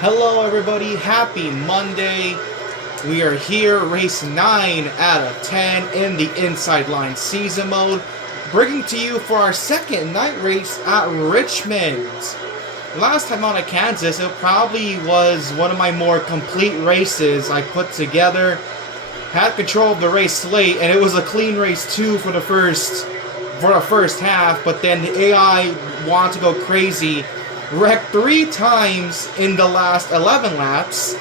Hello everybody, happy Monday. We are here, race 9 out of 10 in the Inside Line season mode, bringing to you for our second night race at Richmond. Last time out at Kansas, it probably was one of my more complete races I put together. Had control of the race late, and it was a clean race too for the first half, but then the AI wanted to go crazy. Wrecked 3 times in the last 11 laps,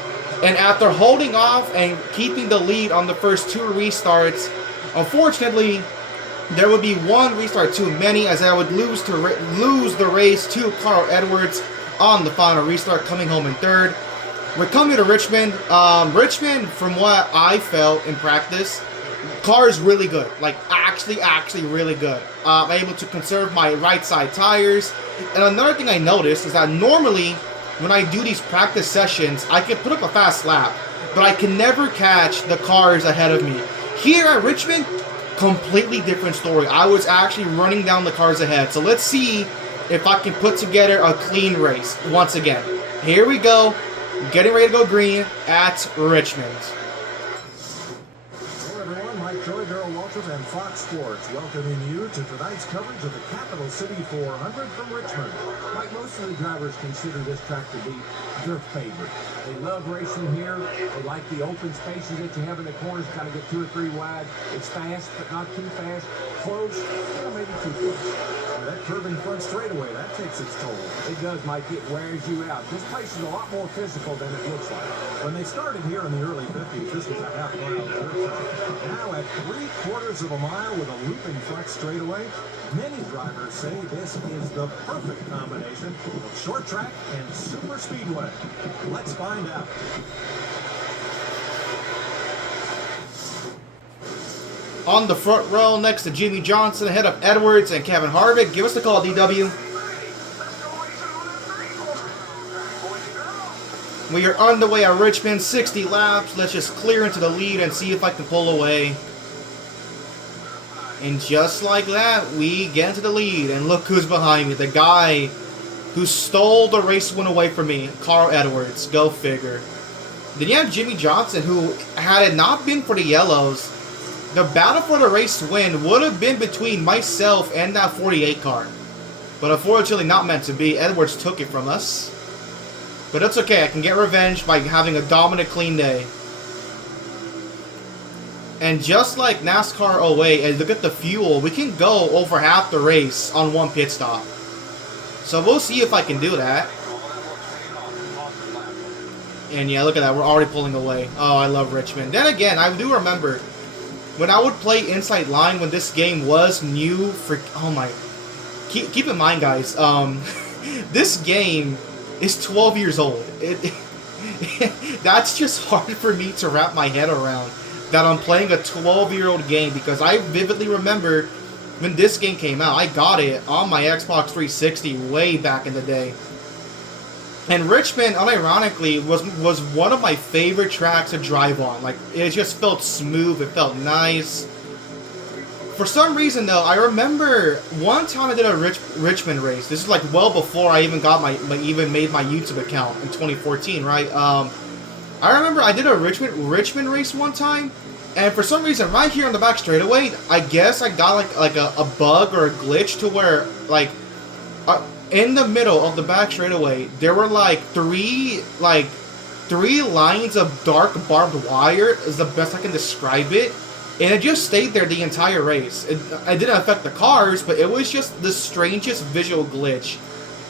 and after holding off and keeping the lead on the first 2 restarts, unfortunately, there would be 1 restart too many, as I would lose the race to Carl Edwards on the final restart, coming home in 3rd. We're coming to Richmond. Richmond, from what I felt in practice, car is really good. Like, actually really good. I'm able to conserve my right side tires. And another thing I noticed is that normally, when I do these practice sessions, I can put up a fast lap, but I can never catch the cars ahead of me. Here at Richmond, completely different story. I was actually running down the cars ahead. So let's see if I can put together a clean race once again. Here we go. Getting ready to go green at Richmond. Waltrip and Fox Sports welcoming you to tonight's coverage of the Capital City 400 from Richmond. Like most of the drivers consider this track to be their favorite. They love racing here. They like the open spaces that you have in the corners, kind of get 2 or 3 wide. It's fast, but not too fast. Close, maybe too close. That curving front straightaway, that takes its toll. It does, Mike. It wears you out. This place is a lot more physical than it looks like. When they started here in the early 50s, this was a half-mile dirt track. Now at 3/4 of a mile with a looping front straightaway, many drivers say this is the perfect combination of short track and super speedway. Let's find out. On the front row next to Jimmy Johnson, ahead of Edwards and Kevin Harvick. Give us the call, DW. We are on the way at Richmond, 60 laps. Let's just clear into the lead and see if I can pull away. And just like that, we get into the lead. And look who's behind me. The guy who stole the race win away from me, Carl Edwards. Go figure. Then you have Jimmy Johnson, who, had it not been for the yellows, the battle for the race win would have been between myself and that 48 car. But unfortunately not meant to be. Edwards took it from us. But it's okay. I can get revenge by having a dominant clean day. And just like NASCAR 08, and look at the fuel, we can go over half the race on 1 pit stop. So we'll see if I can do that. And yeah, look at that. We're already pulling away. Oh, I love Richmond. Then again, I do remember when I would play Inside Line when this game was new for... Oh my... Keep in mind, guys, this game is 12 years old. That's just hard for me to wrap my head around, that I'm playing a 12-year-old game, because I vividly remember when this game came out. I got it on my Xbox 360 way back in the day. And Richmond, unironically, was one of my favorite tracks to drive on. Like, it just felt smooth, it felt nice. For some reason, though, I remember one time I did a Richmond race. This is like well before I even got even made my YouTube account in 2014, right? I remember I did a Richmond race one time, and for some reason, right here on the back straightaway, I guess I got like a bug or a glitch to where, like, in the middle of the back straightaway, there were like three lines of dark barbed wire, is the best I can describe it. And it just stayed there the entire race. It didn't affect the cars, but it was just the strangest visual glitch.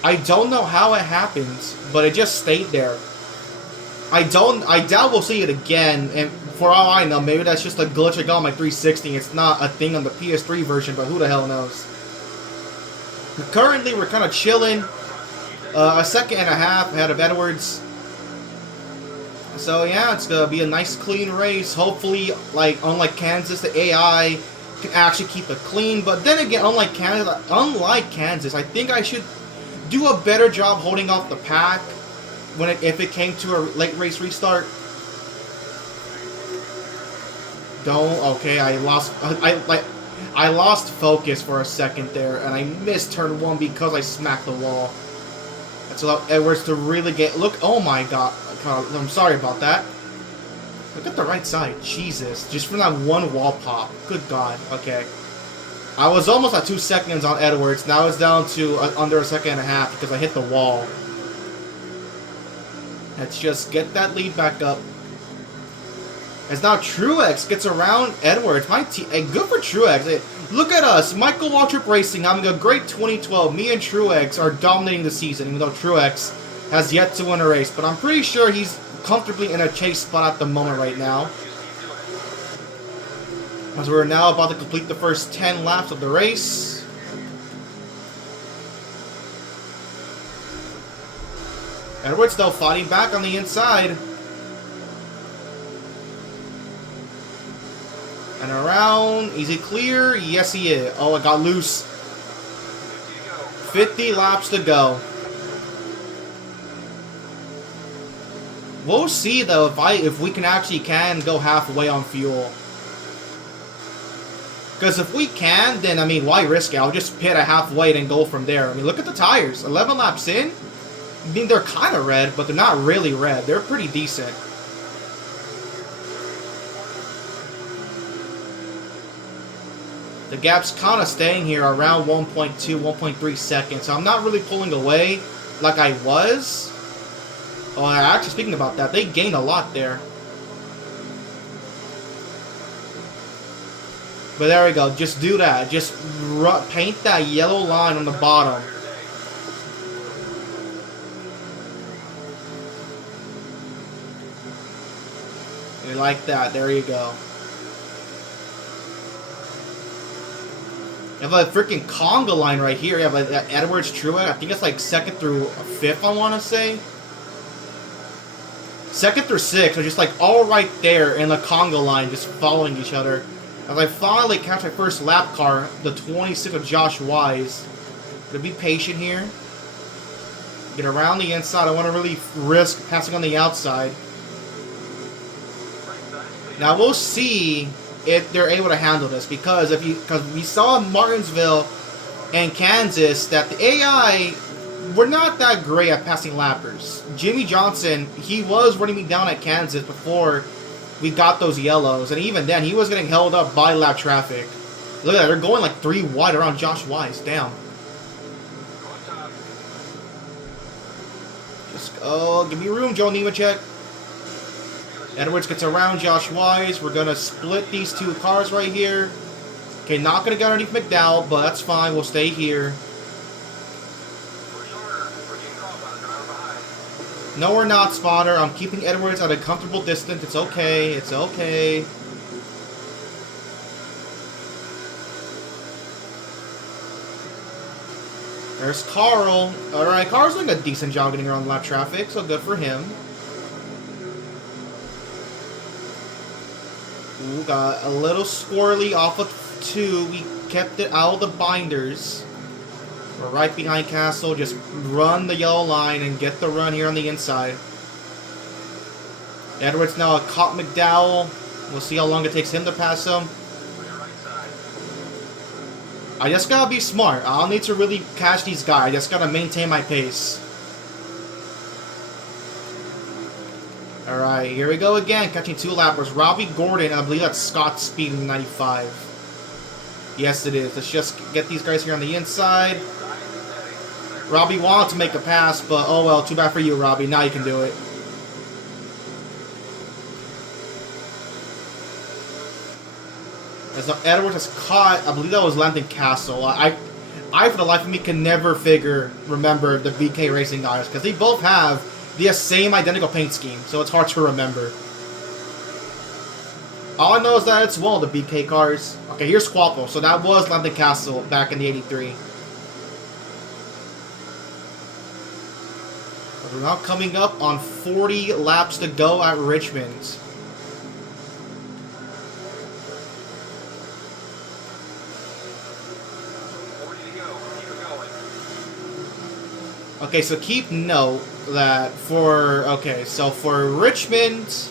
I don't know how it happened, but it just stayed there. I doubt we'll see it again, and for all I know, maybe that's just a glitch I got on my 360. It's not a thing on the PS3 version, but who the hell knows. Currently, we're kind of chilling. A second and a half ahead of Edwards. So yeah, it's going to be a nice clean race. Hopefully, like, unlike Kansas, the AI can actually keep it clean. But then again, unlike Kansas, I think I should do a better job holding off the pack if it came to a late race restart. Okay, I lost focus for a second there, and I missed turn 1 because I smacked the wall. to allow Edwards to really get... Look, oh my god. I'm sorry about that. Look at the right side. Jesus. Just from that one wall pop. Good god. Okay. I was almost at 2 seconds on Edwards. Now it's down to under a second and a half because I hit the wall. Let's just get that lead back up. As now Truex gets around Edwards. Hey, good for Truex. Hey, look at us. Michael Waltrip Racing having a great 2012. Me and Truex are dominating the season, even though Truex has yet to win a race. But I'm pretty sure he's comfortably in a chase spot at the moment right now. As we're now about to complete the first 10 laps of the race. Edwards though fighting back on the inside. And around, is he clear? Yes, he is. Oh, it got loose. 50 laps to go. We'll see though if we can actually go halfway on fuel. Because if we can, then I mean, why risk it? I'll just pit a halfway and go from there. I mean, look at the tires. 11 laps in. I mean, they're kind of red, but they're not really red. They're pretty decent. The gap's kind of staying here around 1.2, 1.3 seconds. So I'm not really pulling away like I was. Oh, actually, speaking about that, they gained a lot there. But there we go. Just do that. Just paint that yellow line on the bottom. Like that. There you go. You have a freaking conga line right here. You have a Edwards Truex. I think it's like 2nd through 5th, I want to say. 2nd through 6th are just like all right there in the conga line, just following each other. As I finally catch my first lap car, the 26 of Josh Wise. Gonna be patient here. Get around the inside. I want to really risk passing on the outside. Now we'll see if they're able to handle this, because we saw in Martinsville and Kansas that the AI were not that great at passing lappers. Jimmy Johnson, he was running me down at Kansas before we got those yellows, and even then he was getting held up by lap traffic. Look at that, they're going like 3 wide around Josh Wise. Damn. Just give me room, Joe Nemechek. Edwards gets around Josh Wise. We're going to split these 2 cars right here. Okay, not going to get underneath McDowell, but that's fine. We'll stay here. No, we're not, Spotter. I'm keeping Edwards at a comfortable distance. It's okay. It's okay. There's Carl. Alright, Carl's doing a decent job getting around lap traffic, so good for him. Ooh, got a little squirrely off of 2. We kept it out of the binders. We're right behind Castle. Just run the yellow line and get the run here on the inside. Edwards now caught McDowell. We'll see how long it takes him to pass him. I just gotta be smart. I don't need to really catch these guys. I just gotta maintain my pace. Alright, here we go again, catching 2 lappers. Robbie Gordon, and I believe that's Scott Speed in 95. Yes, it is. Let's just get these guys here on the inside. Robbie wanted to make a pass, but oh well, too bad for you, Robbie. Now you can do it. As now Edwards has caught, I believe that was Landon Castle. I for the life of me can never remember the BK Racing guys, because they both have the same identical paint scheme, so it's hard to remember. All I know is that it's one of the BK cars. Okay, here's Quapo. So that was Landon Castle back in the 83. But we're now coming up on 40 laps to go at Richmond. Okay, so keep note that for Richmond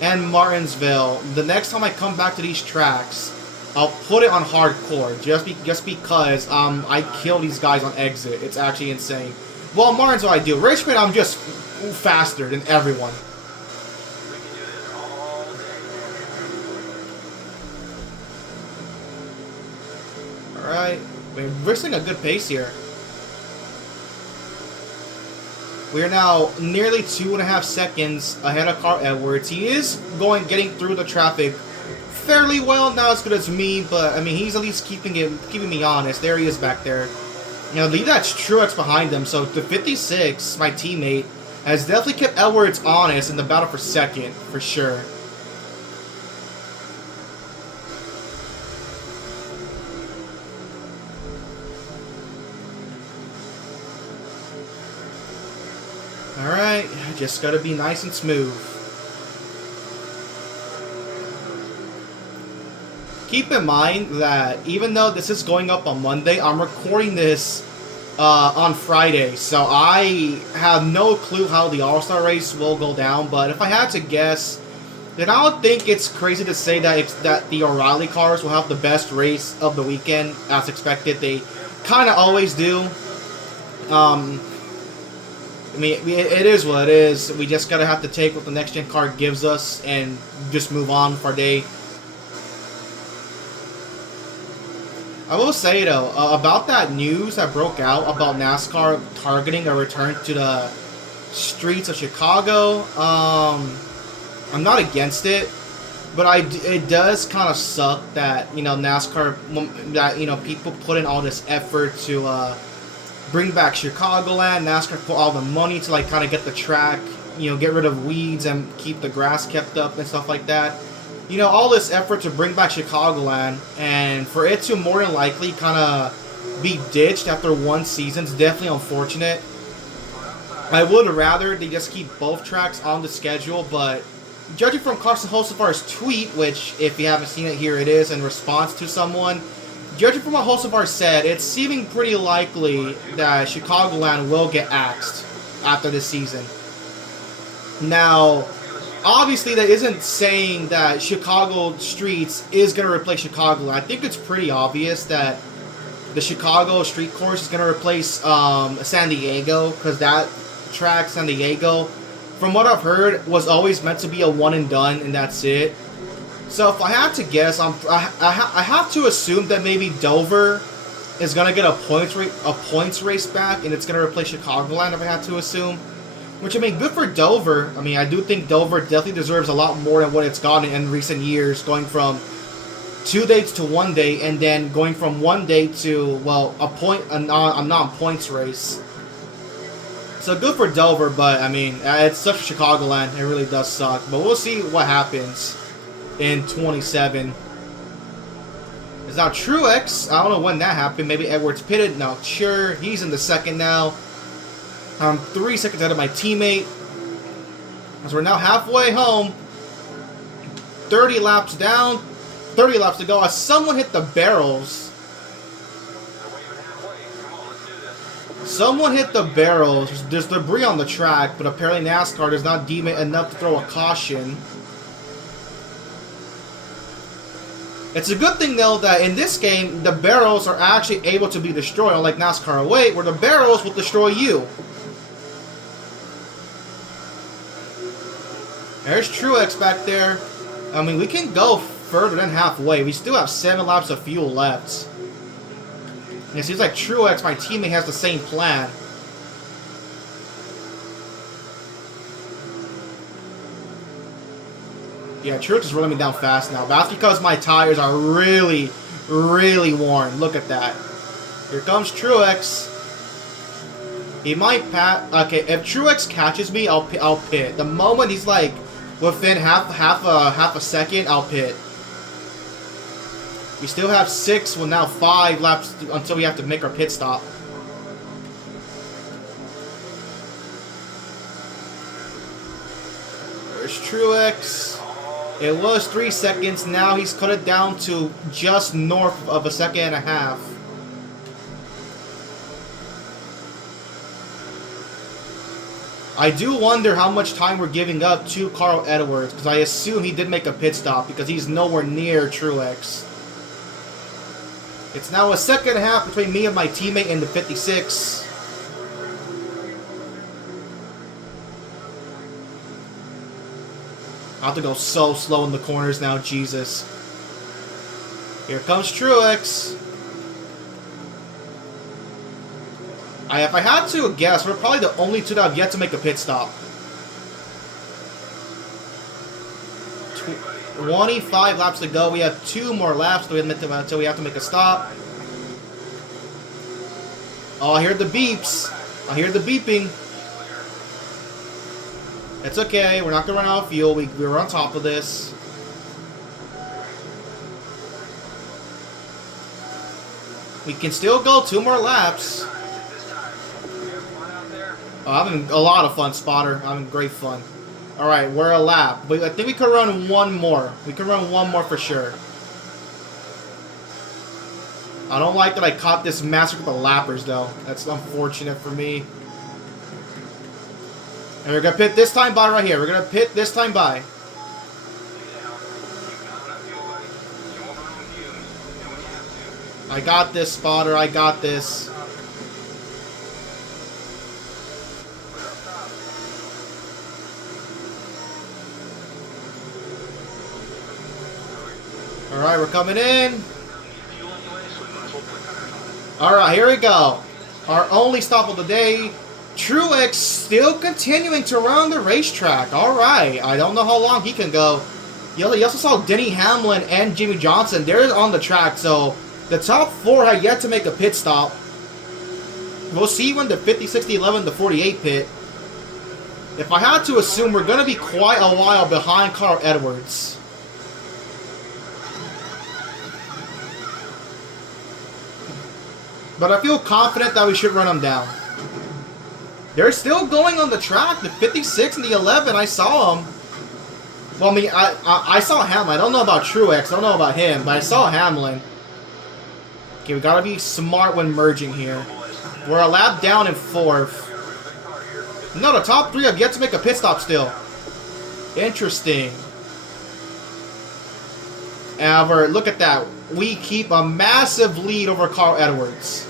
and Martinsville, the next time I come back to these tracks, I'll put it on hardcore just because I kill these guys on exit. It's actually insane. Well, Martin's what I do. Richmond, I'm just faster than everyone. Alright. We're seeing a good pace here. We are now nearly 2.5 seconds ahead of Carl Edwards. He is getting through the traffic fairly well, not as good as me, but I mean he's at least keeping me honest. There he is back there. You know, I believe that's Truex behind him. So the 56, my teammate, has definitely kept Edwards honest in the battle for second, for sure. Alright, just gotta be nice and smooth. Keep in mind that even though this is going up on Monday, I'm recording this on Friday, so I have no clue how the All-Star race will go down, but if I had to guess, then I would think it's crazy to say that the O'Reilly cars will have the best race of the weekend, as expected. They kind of always do. I mean, it is what it is. We just gotta have to take what the next-gen car gives us and just move on for our day. I will say, though, about that news that broke out about NASCAR targeting a return to the streets of Chicago, I'm not against it, but it does kind of suck that, you know, NASCAR, that, you know, people put in all this effort to bring back Chicagoland. NASCAR put all the money to, like, kind of get the track, you know, get rid of weeds and keep the grass kept up and stuff like that. You know, all this effort to bring back Chicagoland, and for it to more than likely kind of be ditched after one season is definitely unfortunate. I would rather they just keep both tracks on the schedule, but judging from Carson Hocevar's tweet, which, if you haven't seen it, here it is, in response to someone, judging from what Hocevar said, it's seeming pretty likely that Chicagoland will get axed after this season. Now, obviously, that isn't saying that Chicago streets is going to replace Chicagoland. I think it's pretty obvious that the Chicago street course is going to replace San Diego, because that track, San Diego, from what I've heard, was always meant to be a one and done, and that's it. So if I had to guess, I have to assume that maybe Dover is going to get a points race back, and it's going to replace Chicagoland, if I had to assume. Which, I mean, good for Dover. I mean, I do think Dover definitely deserves a lot more than what it's gotten in recent years, going from 2 days to 1 day, and then going from 1 day to, well, a non-points race. So good for Dover, but, I mean, it's such a Chicagoland. It really does suck. But we'll see what happens in 27. It's now Truex. I don't know when that happened. Maybe Edwards pitted. No, sure. He's in the second now. I'm 3 seconds ahead of my teammate. As we're now halfway home. 30 laps down. 30 laps to go. As someone hit the barrels. Someone hit the barrels. There's debris on the track, but apparently NASCAR does not deem it enough to throw a caution. It's a good thing, though, that in this game, the barrels are actually able to be destroyed, unlike NASCAR Away, where the barrels will destroy you. There's Truex back there. I mean, we can go further than halfway. We still have 7 laps of fuel left. And it seems like Truex, my teammate, has the same plan. Yeah, Truex is rolling me down fast now. That's because my tires are really, really worn. Look at that. Here comes Truex. He might pass. Okay, if Truex catches me, I'll pit. The moment he's like within half a second, I'll pit. We still have 6, well now 5 laps until we have to make our pit stop. There's Truex. It was 3 seconds. Now he's cut it down to just north of a second and a half. I do wonder how much time we're giving up to Carl Edwards, because I assume he did make a pit stop because he's nowhere near Truex. It's now a second and a half between me and my teammate in the 56. I have to go so slow in the corners now, Jesus. Here comes Truex. If I had to guess, we're probably the only two that have yet to make a pit stop. 25 laps to go. We have 2 more laps until we have to make a stop. Oh, I hear the beeps. I hear the beeping. It's okay. We're not going to run out of fuel. We're on top of this. We can still go 2 more laps. Oh, I'm having a lot of fun, Spotter. I'm having great fun. Alright, we're a lap. But I think we could run 1 more. We could run 1 more for sure. I don't like that I caught this massacre with the lappers, though. That's unfortunate for me. And we're going to pit this time by right here. We're going to pit this time by. I got this, Spotter. I got this. Alright, we're coming in. Alright, here we go. Our only stop of the day. Truex still continuing to run the racetrack. Alright, I don't know how long he can go. You also saw Denny Hamlin and Jimmy Johnson. They're on the track, so the top 4 have yet to make a pit stop. We'll see when the 50, 60, 11, the 48 pit. If I had to assume, we're going to be quite a while behind Carl Edwards. But I feel confident that we should run them down. They're still going on the track. The 56 and the 11, I saw them. Well, I mean, I saw Hamlin. I don't know about Truex. I don't know about him, but I saw Hamlin. Okay, we gotta be smart when merging here. We're a lap down in 4th. No, the top 3 have yet to make a pit stop still. Interesting. However, look at that. We keep a massive lead over Carl Edwards.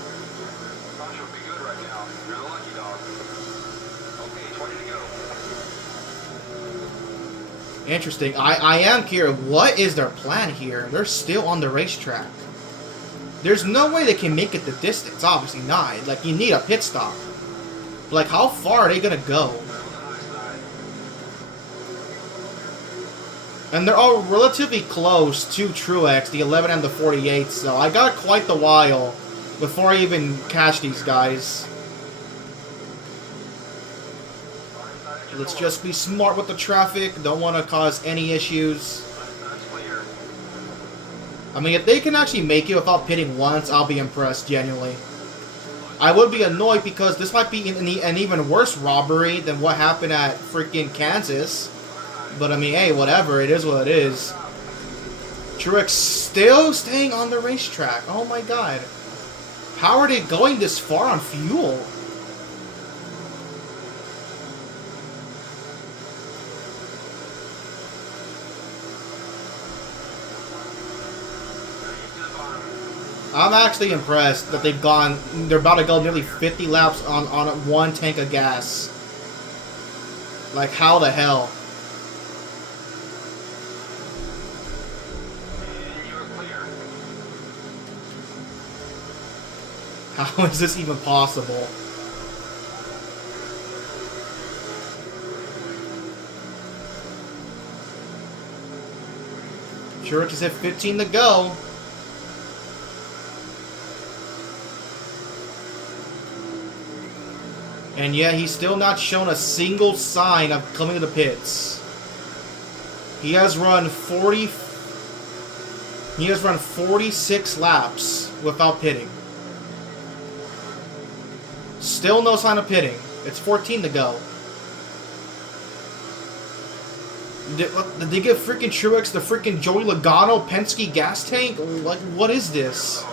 Interesting. I am curious. What is their plan here? They're still on the racetrack. There's no way they can make it the distance. Obviously not. Like, you need a pit stop. Like, how far are they going to go? And they're all relatively close to Truex, the 11 and the 48. So I got quite the while before I even catch these guys. Let's just be smart with the traffic. Don't want to cause any issues. I mean, if they can actually make it without pitting once, I'll be impressed, genuinely. I would be annoyed because this might be an even worse robbery than what happened at freaking Kansas. But I mean, hey, whatever. It is what it is. Truex still staying on the racetrack. Oh my god. How are they going this far on fuel? I'm actually impressed that they're about to go nearly 50 laps on 1 tank of gas. Like, how the hell? How is this even possible? Truex is at 15 to go. And yet he's still not shown a single sign of coming to the pits. He has run 46 laps without pitting. Still no sign of pitting. It's 14 to go. Did they give freaking Truex the freaking Joey Logano Penske gas tank? Like, what is this?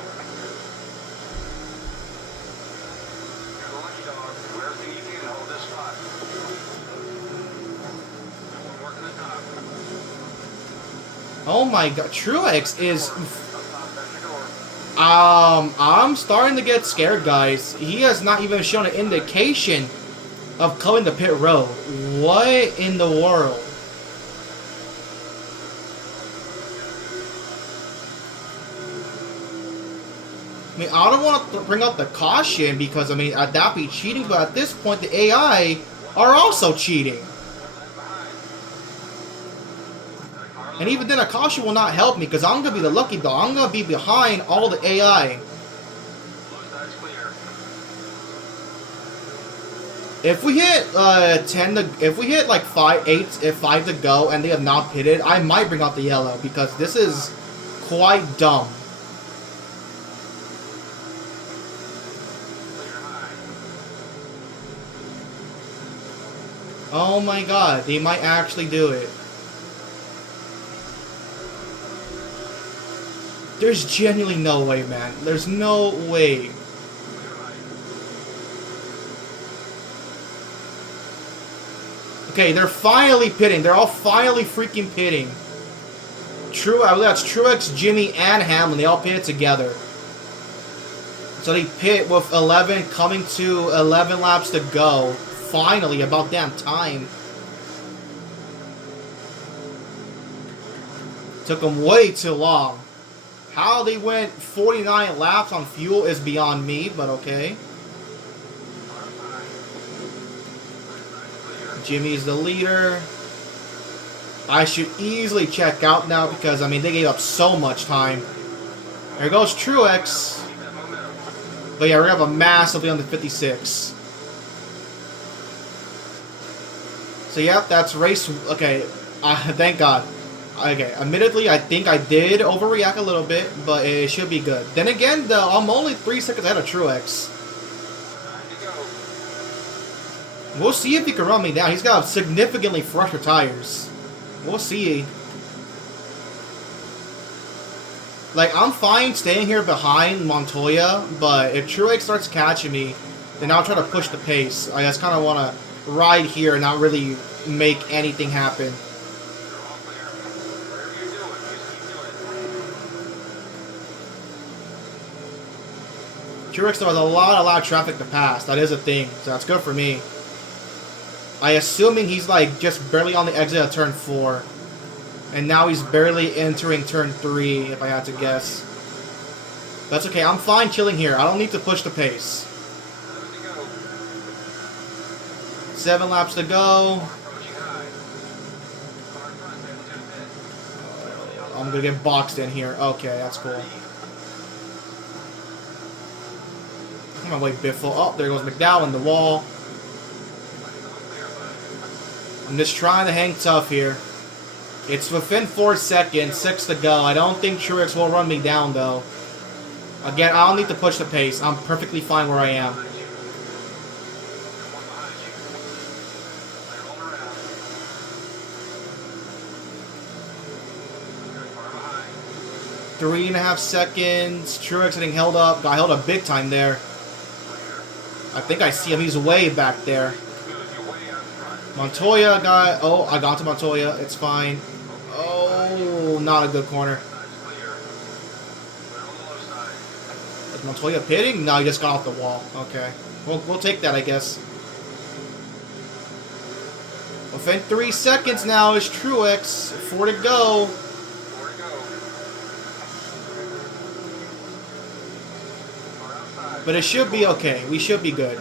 Oh my god, Truex is... I'm starting to get scared, guys. He has not even shown an indication of coming to pit road. What in the world? I mean, I don't want to bring up the caution because, I mean, that'd be cheating, but at this point, the AI are also cheating. And even then, a caution will not help me because I'm going to be the lucky dog. I'm going to be behind all the AI. If we hit if we hit like 5 to go and they have not pitted, I might bring out the yellow because this is quite dumb. Oh my god, they might actually do it. There's genuinely no way, man. There's no way. Okay, they're finally pitting. They're all finally freaking pitting. That's Truex, Jimmy, and Hamlin. They all pitted together. So they pit with 11, coming to 11 laps to go. Finally, about damn time. Took them way too long. How they went 49 laps on fuel is beyond me, but okay. Jimmy's the leader. I should easily check out now because, I mean, they gave up so much time. There goes Truex. But yeah, we're going to have a massive lead on the 56. So, yeah, that's race... Okay, thank God. Okay, admittedly, I think I did overreact a little bit, but it should be good. Then again, though, I'm only 3 seconds ahead of Truex. We'll see if he can run me down. He's got significantly fresher tires. We'll see. Like, I'm fine staying here behind Montoya, but if Truex starts catching me, then I'll try to push the pace. I just kind of want to ride here and not really make anything happen. Truex still has a lot of traffic to pass. That is a thing, so that's good for me. I assuming he's like just barely on the exit of turn 4. And now he's barely entering turn 3, if I had to guess. That's okay, I'm fine chilling here. I don't need to push the pace. 7 laps to go. I'm gonna get boxed in here. Okay, that's cool. Come on, wait, Biffle. Oh, there goes McDowell, the wall. I'm just trying to hang tough here. It's within 4 seconds, 6 to go. I don't think Truex will run me down, though. Again, I don't need to push the pace. I'm perfectly fine where I am. Three and a half seconds. Truex getting held up. Got held up big time there. I think I see him. He's way back there. Montoya got... Oh, I got to Montoya. It's fine. Oh, not a good corner. Is Montoya pitting? No, he just got off the wall. Okay. We'll take that, I guess. Within 3 seconds now is Truex. 4 to go. But it should be okay. We should be good.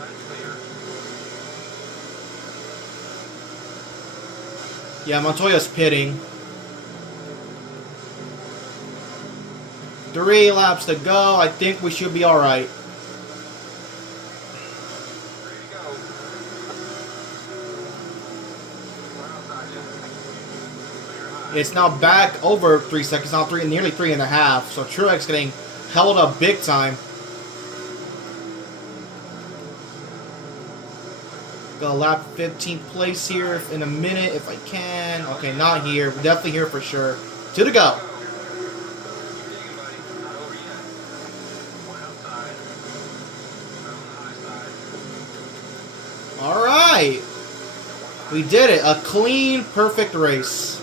Yeah, Montoya's pitting. 3 laps to go. I think we should be alright. It's now back over 3 seconds. Now nearly 3.5. So Truex getting held up big time. Got a lap 15th place here in a minute if I can. Okay, not here. We're definitely here for sure. 2 to go. Alright. We did it. A clean, perfect race.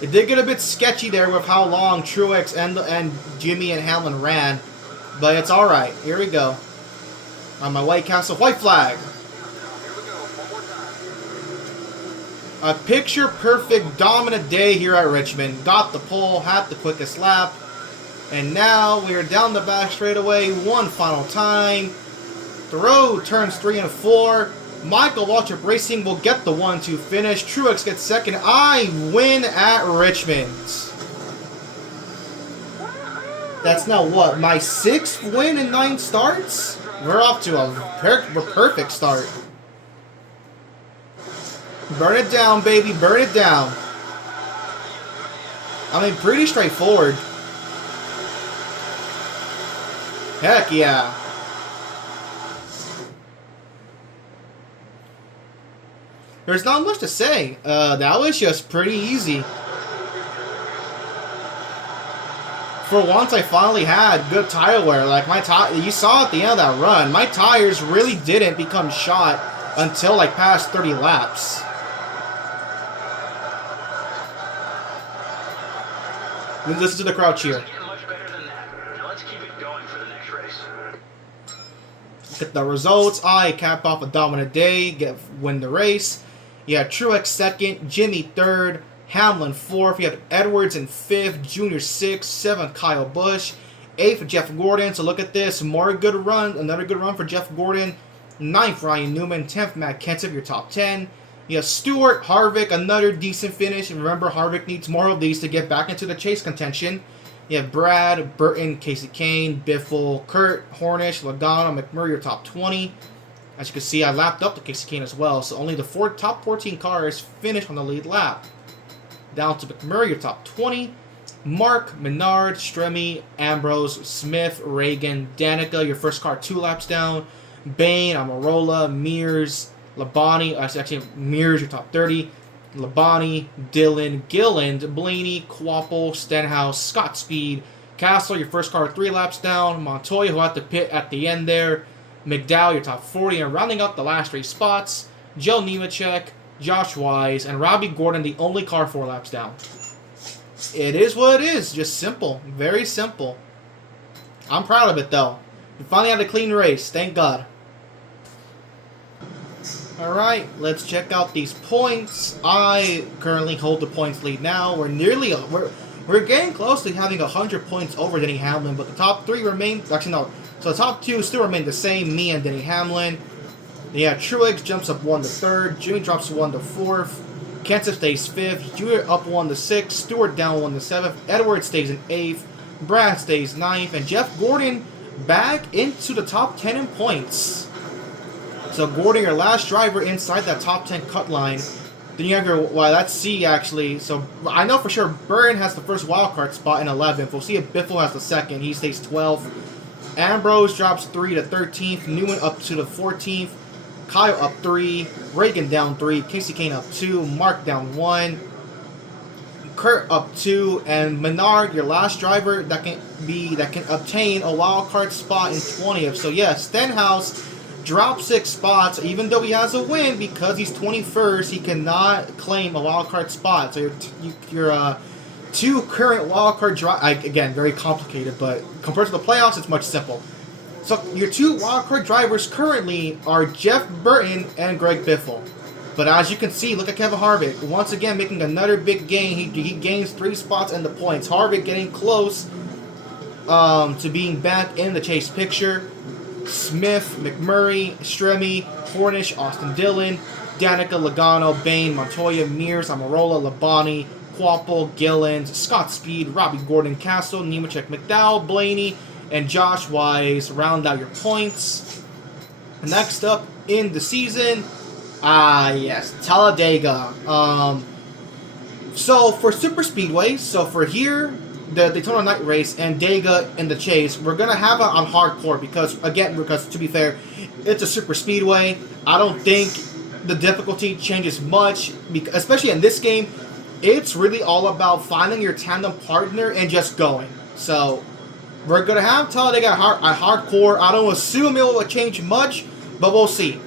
It did get a bit sketchy there with how long Truex and Jimmy and Hamlin ran. But it's alright. Here we go. On my White Castle white flag. A picture-perfect dominant day here at Richmond. Got the pole, had the quickest lap. And now we are down the back straightaway one final time. Throw turns 3 and 4. Michael Waltrip Racing will get the 1-2 finish. Truex gets second. I win at Richmond. That's now what? My 6th win in 9 starts? We're off to a perfect start. Burn it down, baby. Burn it down. I mean, pretty straightforward. Heck yeah. There's not much to say. That was just pretty easy. For once, I finally had good tire wear. Like my you saw at the end of that run, my tires really didn't become shot until like past 30 laps. Listen to the crowd cheer. Get the results. I cap off a dominant day, win the race. You have Truex second, Jimmy third, Hamlin fourth. You have Edwards in fifth, Junior sixth, seventh Kyle Busch, eighth Jeff Gordon. So look at this, another good run for Jeff Gordon. Ninth Ryan Newman, 10th Matt Kenseth, your top 10. You have Stewart, Harvick, another decent finish. And remember, Harvick needs more of these to get back into the chase contention. You have Brad, Burton, Casey Kane, Biffle, Kurt, Hornish, Logano, McMurray, your top 20. As you can see, I lapped up to Casey Kane as well. So only the top 14 cars finished on the lead lap. Down to McMurray, your top 20. Mark, Menard, Stremme, Ambrose, Smith, Reagan, Danica, your first car 2 laps down. Bain, Amarola, Mears, Labonte, actually Mears, your top 30. Labonte, Dillon, Gilland, Blaney, Quapple, Stenhouse, Scott Speed, Castle, your first car 3 laps down. Montoya, who had to pit at the end there. McDowell, your top 40. And rounding up the last 3 spots, Joe Nemechek, Josh Wise, and Robbie Gordon, the only car 4 laps down. It is what it is. Just simple. Very simple. I'm proud of it, though. We finally had a clean race. Thank God. Alright, let's check out these points. I currently hold the points lead now. We're getting close to having 100 points over Denny Hamlin, but the top 3 remain... Actually, no. So the top 2 still remain the same, me and Denny Hamlin. Yeah, Truex jumps up 1 to 3rd. Jimmy drops 1 to 4th. Kenseth stays 5th. Junior up 1 to 6th. Stewart down 1 to 7th. Edwards stays in 8th. Brad stays 9th. And Jeff Gordon back into the top 10 in points. So Gordon, your last driver inside that top 10 cut line. Then you have your, well, that's C actually. So I know for sure Burton has the first wildcard spot in 11th. We'll see if Biffle has the second. He stays 12th. Ambrose drops 3 to 13th. Newman up to the 14th. Kyle up 3. Reagan down 3. Casey Kane up 2. Mark down 1. Kurt up 2. And Menard, your last driver that can obtain a wildcard spot in 20th. So yes, Stenhouse dropped 6 spots, even though he has a win, because he's 21st, he cannot claim a wildcard spot. So your 2 current wildcard drivers, again, very complicated, but compared to the playoffs, it's much simple. So your 2 wildcard drivers currently are Jeff Burton and Greg Biffle. But as you can see, look at Kevin Harvick, once again making another big gain. He gains 3 spots in the points. Harvick getting close to being back in the chase picture. Smith, McMurray, Stremme, Hornish, Austin Dillon, Danica, Logano, Bain, Montoya, Mears, Amarola, Labonte, Quapple, Gilland, Scott Speed, Robbie Gordon, Castle, Nemechek, McDowell, Blaney, and Josh Wise round out your points. Next up in the season, yes, Talladega. So for Super Speedway, so for here, the Daytona Night Race and Dega in the Chase, we're going to have it on hardcore because to be fair, it's a super speedway. I don't think the difficulty changes much, especially in this game. It's really all about finding your tandem partner and just going. So we're going to have Talladega at hardcore. I don't assume it will change much, but we'll see.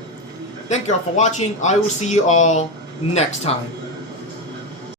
Thank you all for watching. I will see you all next time.